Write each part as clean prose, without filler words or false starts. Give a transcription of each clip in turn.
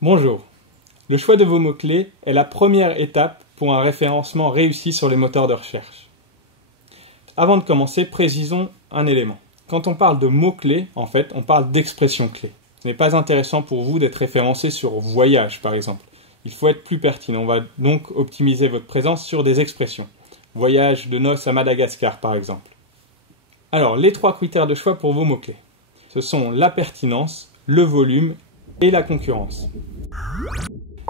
Bonjour. Le choix de vos mots-clés est la première étape pour un référencement réussi sur les moteurs de recherche. Avant de commencer, précisons un élément. Quand on parle de mots-clés, en fait, on parle d'expressions clés. Ce n'est pas intéressant pour vous d'être référencé sur voyage, par exemple. Il faut être plus pertinent. On va donc optimiser votre présence sur des expressions. Voyage de noces à Madagascar, par exemple. Alors, les 3 critères de choix pour vos mots-clés. Ce sont la pertinence, le volume et la concurrence.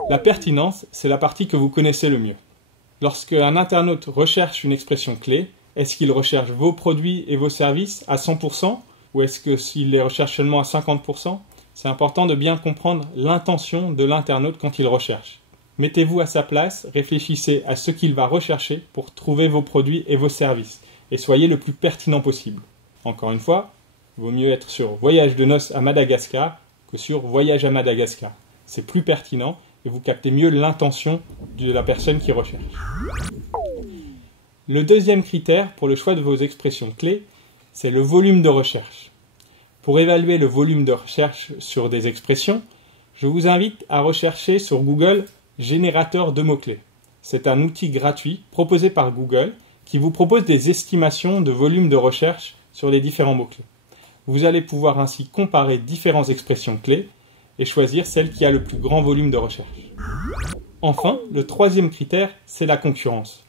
La pertinence, c'est la partie que vous connaissez le mieux. Lorsque un internaute recherche une expression clé, est-ce qu'il recherche vos produits et vos services à 100% ou est-ce qu'il les recherche seulement à 50%? C'est important de bien comprendre l'intention de l'internaute quand il recherche. Mettez-vous à sa place, réfléchissez à ce qu'il va rechercher pour trouver vos produits et vos services et soyez le plus pertinent possible. Encore une fois, il vaut mieux être sur voyage de noces à Madagascar que sur voyage à Madagascar. C'est plus pertinent et vous captez mieux l'intention de la personne qui recherche. Le deuxième critère pour le choix de vos expressions clés, c'est le volume de recherche. Pour évaluer le volume de recherche sur des expressions, je vous invite à rechercher sur Google générateur de mots-clés. C'est un outil gratuit proposé par Google qui vous propose des estimations de volume de recherche sur les différents mots-clés. Vous allez pouvoir ainsi comparer différentes expressions clés et choisir celle qui a le plus grand volume de recherche. Enfin, le troisième critère, c'est la concurrence.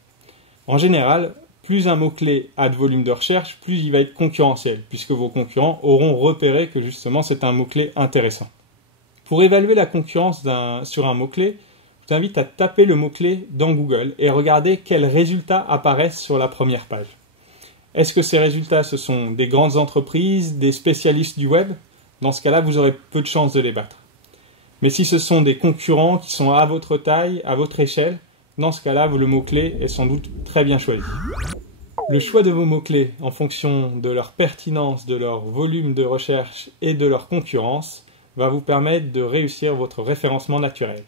En général, plus un mot-clé a de volume de recherche, plus il va être concurrentiel, puisque vos concurrents auront repéré que justement c'est un mot-clé intéressant. Pour évaluer la concurrence sur un mot-clé, je vous invite à taper le mot-clé dans Google et regarder quels résultats apparaissent sur la première page. Est-ce que ces résultats, ce sont des grandes entreprises, des spécialistes du web? Dans ce cas-là, vous aurez peu de chances de les battre. Mais si ce sont des concurrents qui sont à votre taille, à votre échelle, dans ce cas-là, le mot-clé est sans doute très bien choisi. Le choix de vos mots-clés en fonction de leur pertinence, de leur volume de recherche et de leur concurrence va vous permettre de réussir votre référencement naturel.